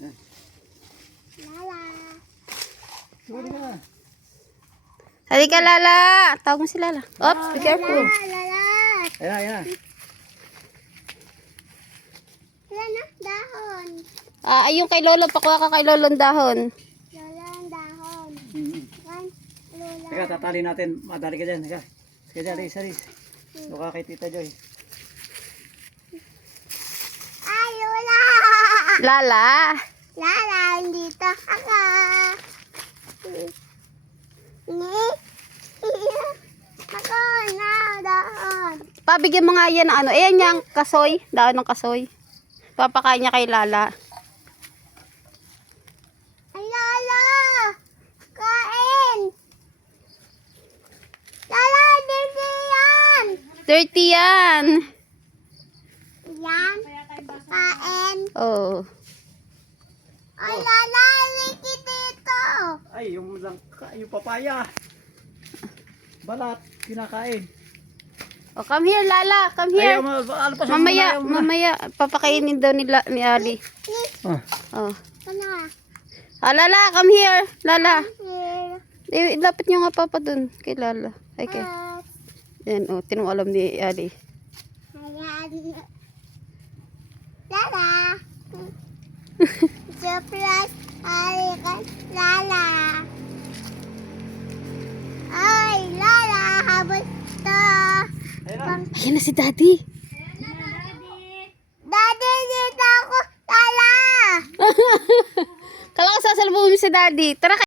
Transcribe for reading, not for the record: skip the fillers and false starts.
Lala. Huli ka na. Halika, Lala. Tawag mo si Lala. Oops, be careful. Lala. Ayan na, ayan na. Lala na, dahon. Ayun kay Lolo. Pakuha ka kay Lolo ng dahon. Lala ang dahon. Kan, Lola. Teka, tatali natin. Madali ka dyan. Teka. Sige dyan, Aris. Luka kay Tita Joy. Ay, Lola. Lala. Lala, dito ako. Ako na, dahon. Pabigyan mo nga yan ng ano. Ayan yung kasoy. Dahon ng kasoy. Papakain niya kay Lala. Ay, Lala. Kain. Lala, dito yan. Dirty yan. Yan. Kain. Oh. Ay, Lala, Ricky dito. Ay, yung papaya. Balat, kinakain. Oh, come here, Lala. Come Ayaw here. mo, alpas Mamaya, papakainin daw ni Ali. Oh. Oh. Ano? Lala, come here. Lala. Here. Dapat nyo nga papa dun kay Lala. Ay, kay. Ah, Yan, oh, tinong ni Ali. ayan. Lala. Surprise. Alikan. Lala. Ay, Lala. Habol to. Ayun na. Ayan na si Daddy. Daddy, dito ako. Lala. Kala ko sasalubungin mo si Daddy. Tara,